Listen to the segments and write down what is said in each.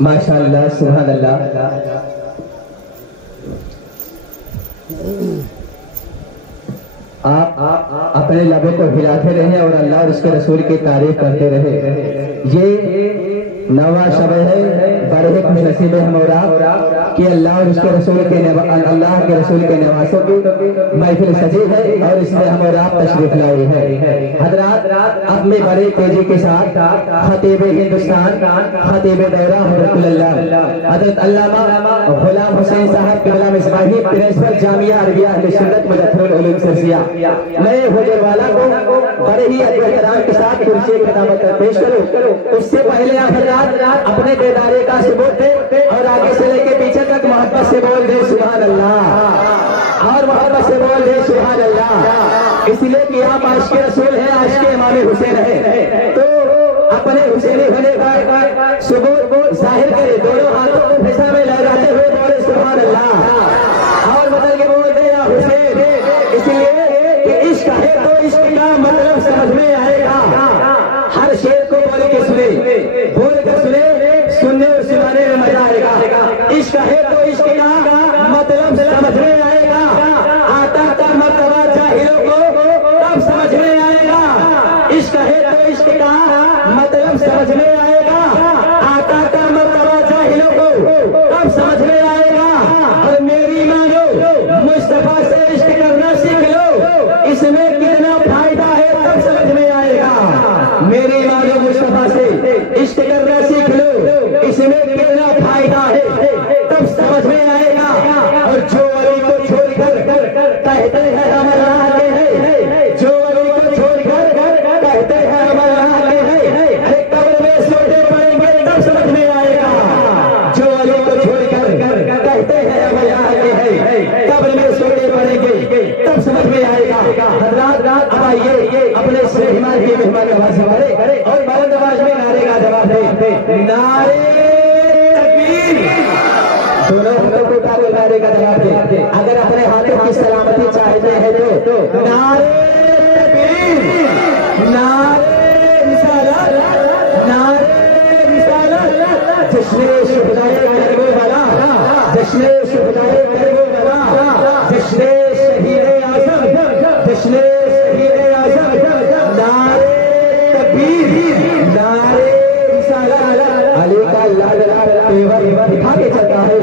ماشاءاللہ سبحان اللہ. آپ اپنے لبوں کو ہلاتے رہیں اور اللہ اور اس کے رسول کی تعریف کرتے رہے. یہ نواں شب ہے، برحق میں نصیب ہے ہمارا کہ اللہ اور اس کے رسول کے اللہ کے رسول کے نواسوں کی محفل سجی ہے اور اس میں ہم اور آپ تشریف لائی ہے. حضرات اپنے بڑے تیزی کے ساتھ خطیب ہندوستان، خطیب دورہ رسول اللہ حضرت علامہ غلام حسین صاحب قبلہ مصباحی پرنسپل جامعہ عربیہ اہل سنت مظفر العلوم سرسیہ، میں حضور والا کو بڑے ہی ادب احترام کے ساتھ کرسی خدمت پیش کروں. اس سے پہلے آپ حضرات اپنے بیداری کا ثبوت دے اور آگے سے لے کے پیچھے تک محبت سے بول دے سبحان اللہ، اور محبت سے بول دے سبحان اللہ. اس لیے کہ آپ عاشق رسول ہیں، عاشق امام حسین ہے، تو اپنے حسینی ہونے کا ثبوت ظاہر کرے. دونوں ہاتھوں کو فضا میں لہراتے ہوئے بولے سبحان اللہ اور بدل کے بول دے یا حسین. اس لیے کہ عشق ہے تو عشق کا مطلب سمجھ میں آئے گا. ہر شعر کو بول کے سنے، بول کے سنے، سننے اور سنانے میں مزہ آئے گا. عشق ہے تو عشق کا مطلب سمجھ میں آئے گا. آتا کا مرتبہ جاہلوں کو تب سمجھ میں آئے گا. عشق ہے تو عشق کا مطلب سمجھ میں آئے گا. آتا کا مرتبہ جاہلوں کو تب سمجھ میں آئے گا. اور میری مانو مصطفیٰ سے عشق کرنا سیکھ لو، اس میں کتنا فائدہ ہے تب سمجھ میں آئے گا. میری مانو مصطفیٰ سے عشق کرنا سیکھ لو، اس میں کتنا فائدہ ہے تب سمجھ میں آئے گا. اور جو علی کو چھوڑ کر کہتے ہیں ہم اللہ کے ہیں، جو علی کو چھوڑ کر کہتے ہیں ہم اللہ کے ہیں، ارے قبر میں سوٹے پڑیں گے تب سمجھ میں آئے گا. جو علی کو چھوڑ کر کہتے ہیں ہم اللہ کے ہیں، قبر میں سوٹے پڑیں گے تب سمجھ میں آئے گا. حضرات اب آئیے اپنے مہمان کی مہمان نوازی والے اور بلند آواز میں نعرے کا جواب دے. نعرے تکبیر، دونوں ہاتھوں کو اٹھا کے نعرے کا جواب دے. اگر اپنے ہاتھوں کی سلامتی چاہتے ہیں تو نعرے تکبیر، نعرے رسالت، نعرے رسالت. جشن شہدائے کربلا، جشن شہدائے کربلا، جشن شہید اعظم، جشن شہید اعظم. نعرے تکبیر، نعرے رسالت. علی کا لاڈلا تیور دکھا کے چلتا ہے،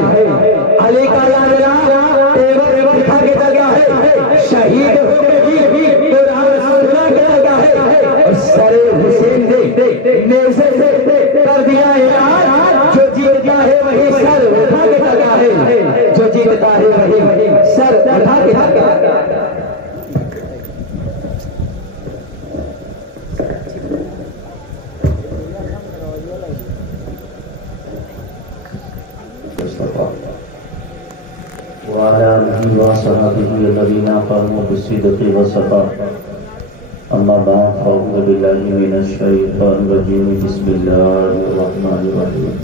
علی کا لاڈلا تیور دکھا کے چلتا ہے. شہید ہو کے بھی تو رام رسول اللہ کے لگا ہے. اور سر حسین نے نیزے سے کر دیا اعلان، جو جیتتا ہے وہی سر اٹھا کے لگا ہے، جو جیتتا ہے وہی سر اٹھا کے لگا ہے. وعلى آله وصحبه الذين قاموا بالصدق والصفاء. أما بعد فأعوذ بالله من الشيطان الرجيم. بسم الله الرحمن الرحيم.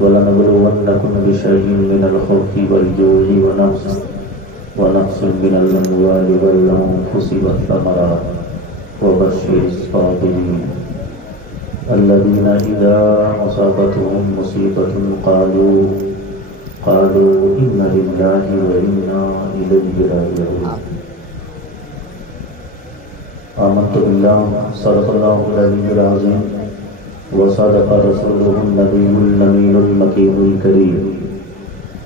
وَلَنَبْلُوَنَّكُمْ بِشَيْءٍ مِّنَ الْخَوْفِ وَالْجُوعِ وَنَقْصٍ مِّنَ الْأَمْوَالِ وَالْأَنفُسِ وَالثَّمَرَاتِ وَبَشِّرِ الصَّابِرِينَ الذين إذا أصابتهم مصيبة قالوا إنا لله وإنا إليه راجعون. آمنت بالله صدق الله العلي العظيم وصدق رسوله النبي الأمين المكين الكريم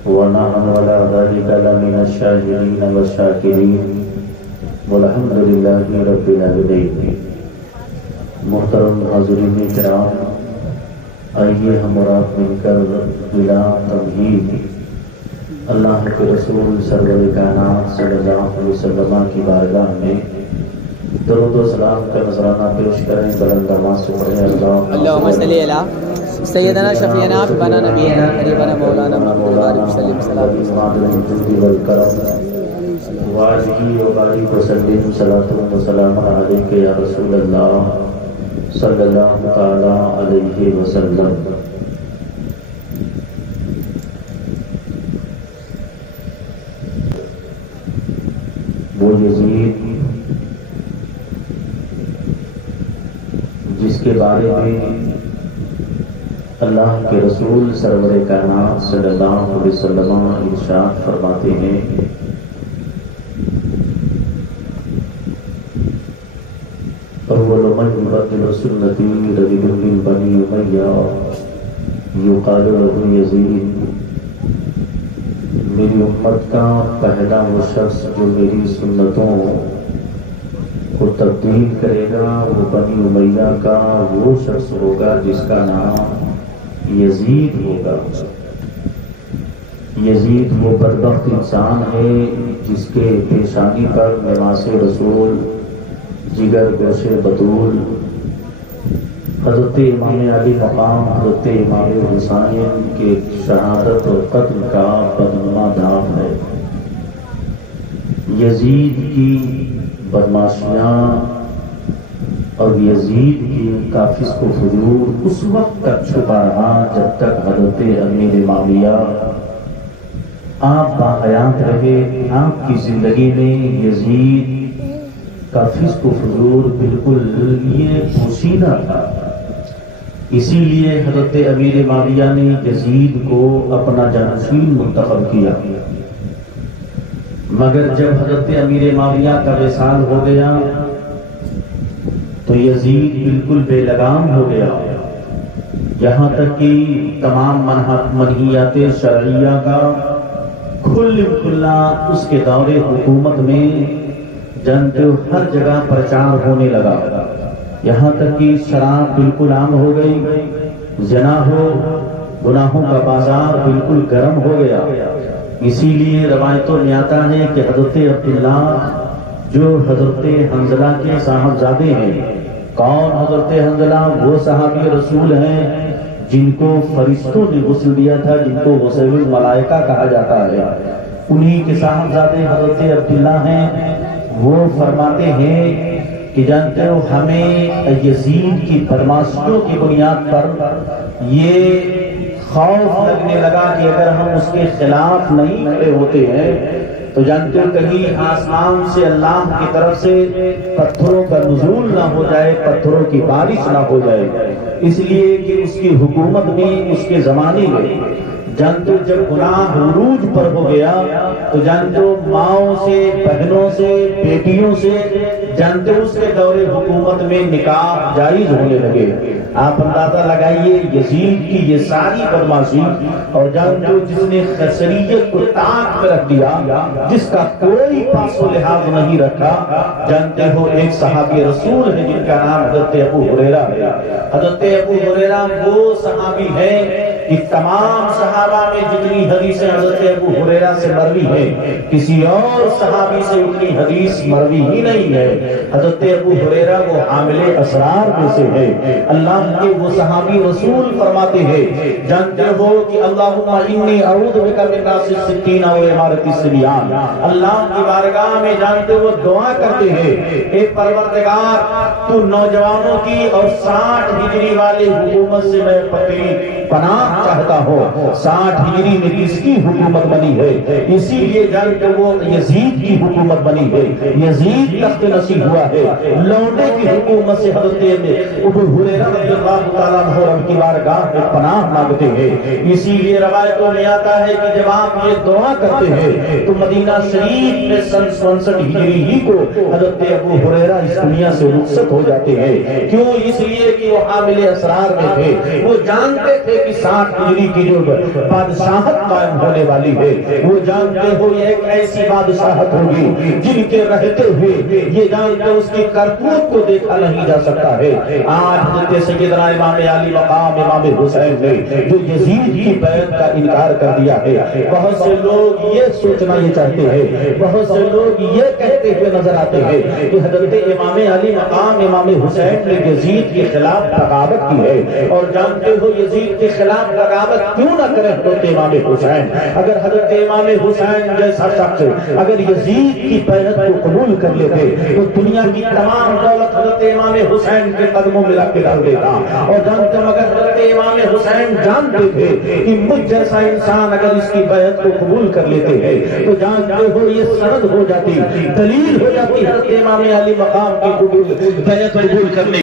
ونحن على ذلك لمن الشاهدين والشاكرين والحمد لله رب العالمين. محترم حاضرین کرام، آئیے ہم اور آپ مل کر بلا تمہید اللہ کے رسول سرور کائنات صلی اللہ علیہ وسلم کی بارگاہ میں درود و سلام کا نذرانہ پیش کریں. بلند آواز سے پڑھیں اللہم صلی علی سیدنا شفیعنا حبیبنا نبینا قریبنا مولانا محمد صلی اللہ علیہ وسلم واجہی و بارک وسلم صلاۃ و سلام علیک یا رسول اللہ صلی اللہ تعالی علیہ وسلم. وہ یزید جس کے بارے میں اللہ کے رسول سرور کائنات صلی اللہ علیہ وسلم ارشاد فرماتے ہیں اول من یبدل سنتی رجل من بنی امیہ یقال له یزید، میری امت کا پہلا وہ شخص جو میری سنتوں کو تبدیل کرے گا وہ بنی امیہ کا وہ شخص ہوگا جس کا نام یزید ہوگا۔ یزید وہ بدبخت انسان ہے جس کے پیشانی پر نماز رسول، جگر گوشے بطول، حضرت امام علی مقام حضرت امام حسین کے شہادت اور قتل کا بدنما داغ ہے۔ یزید کی بدماشیاں اور یزید کی کا فسق و فجور اس وقت تک چھپا رہا جب تک حضرت امیر معاویہ آپ باحیات رہے۔ آپ کی زندگی میں یزید کا فسق و فجور بالکل یہ پوشیدہ تھا، اسی لیے حضرت امیر معاویہ نے یزید کو اپنا جانشین منتخب کیا، مگر جب حضرت امیر معاویہ کا وصال ہو گیا تو یزید بالکل بے لگام ہو گیا، یہاں تک کہ تمام منہیات شرعیہ کا کھلا اس کے دور حکومت میں جنگ ہر جگہ پرچار ہونے لگا، یہاں تک کہ شراب بالکل عام ہو گئی، زنا ہو، گناہوں کا بازار بالکل گرم ہو گیا۔ اسی لیے روایتوں میں آتا ہے کہ حضرت عبداللہ جو حضرت حنظلہ کے صاحبزادے ہیں، کون حضرت حنظلہ؟ وہ صحابی رسول ہیں جن کو فرشتوں نے غسل دیا تھا، جن کو غسل الملائکہ کہا جاتا ہے، انہی کے صاحبزادے حضرت عبداللہ ہیں۔ وہ فرماتے ہیں کہ جانتے ہو ہمیں یزید کی بدماشیوں کی بنیاد پر یہ خوف لگنے لگا کہ اگر ہم اس کے خلاف نہیں کھڑے ہوتے ہیں تو جانتے ہو کہیں آسمان سے اللہ کی طرف سے پتھروں کا نزول نہ ہو جائے، پتھروں کی بارش نہ ہو جائے، اس لیے کہ اس کی حکومت میں اس کے زمانے میں جانتے جب گناہ عروج پر ہو گیا تو جانتے ماؤں سے، بہنوں سے، بیٹیوں سے جانتے اس کے دور حکومت میں نکاح جائز ہونے لگے۔ آپ اندازہ لگائیے یزید کی یہ ساری بدماشی، اور جانتے جس نے خسریت کو تاک میں رکھ دیا، جس کا کوئی پاس و لحاظ نہیں رکھا، جانتے ہو ایک صحابی رسول ہے جن کا نام حضرت ابو ہریرہ ہے۔ حضرت ابو ہریرہ وہ صحابی ہے کہ تمام صحابہ میں جتنی حدیثیں حضرت ابو ہریرہ سے مروی ہیں کسی اور صحابی سے اتنی حدیث مروی ہی نہیں ہے۔ حضرت ابو ہریرہ وہ حامل اسرار میں سے ہے، اللہ کے وہ صحابی رسول فرماتے ہیں جانتے ہو کہ اللہم انی اعوذ بک من ناس الستین و امارت الصبیان، اللہ کی بارگاہ میں جانتے وہ دعا کرتے ہیں اے پروردگار تو نوجوانوں کی اور 60 ہجری والی حکومت سے میں پناہ چاہتا ہوں۔ 60 ہجری میں کس کی حکومت بنی ہے؟ اسی لیے جانتے وہ یزید کی حکومت بنی ہے، یزید تخت نصیب ہوا ہے، لوٹے کی حکومت سے حضرت ابو ہریرہ رضی اللہ تعالیٰ عنہ رب کی بارگاہ میں پناہ مانگتے ہیں۔ اسی لیے روایتوں میں آتا ہے کہ جب آپ یہ دعا کرتے ہیں تو مدینہ شریف میں سن 67 ہجری ہی کو حضرت ابو ہریرہ اس دنیا سے رخصت ہو جاتے ہیں۔ کیوں؟ اس لیے کہ وہ حامل اسرار میں تھے، وہ جانتے تھے کہ 60 ہجری کی جو بادشاہت قائم ہونے والی ہے، وہ جانتے ہو یہ ایک ایسی بادشاہت ہوگی جن کے رہتے ہوئے یہ جانتے اس کی کرتوت کو دیکھا نہیں جا سکتا ہے۔ آج حضرت سیدنا امام علی مقام امام حسین نے جو یزید کی بیعت کا انکار کر دیا ہے، بہت سے لوگ یہ سوچنا یہ چاہتے ہیں، بہت سے لوگ یہ کہتے ہوئے نظر آتے ہیں کہ حضرت امام علی مقام امام حسین نے یزید کے خلاف بغاوت کی ہے، اور جانتے ہو یزید کے خلاف بغاوت کیوں نہ کرے حضرت امام حسین؟ اگر حضرت امام حسین جیسا شخص اگر یزید کی بیعت کو قبول کر لیتے تو دنیا کی تمام دولت حضرت امام حسین کے قدموں میں رکھ کے ڈال دیتا. اور جانتے ہو اگر حضرت امام حسین جانتے تھے کہ مجھ جیسا انسان اگر اس کی بیعت کو قبول کر لیتے ہیں تو جانتے ہو یہ سند ہو جاتی، دلیل ہو جاتی حضرت امام علی مقام کی قبول بیعت قبول کرنے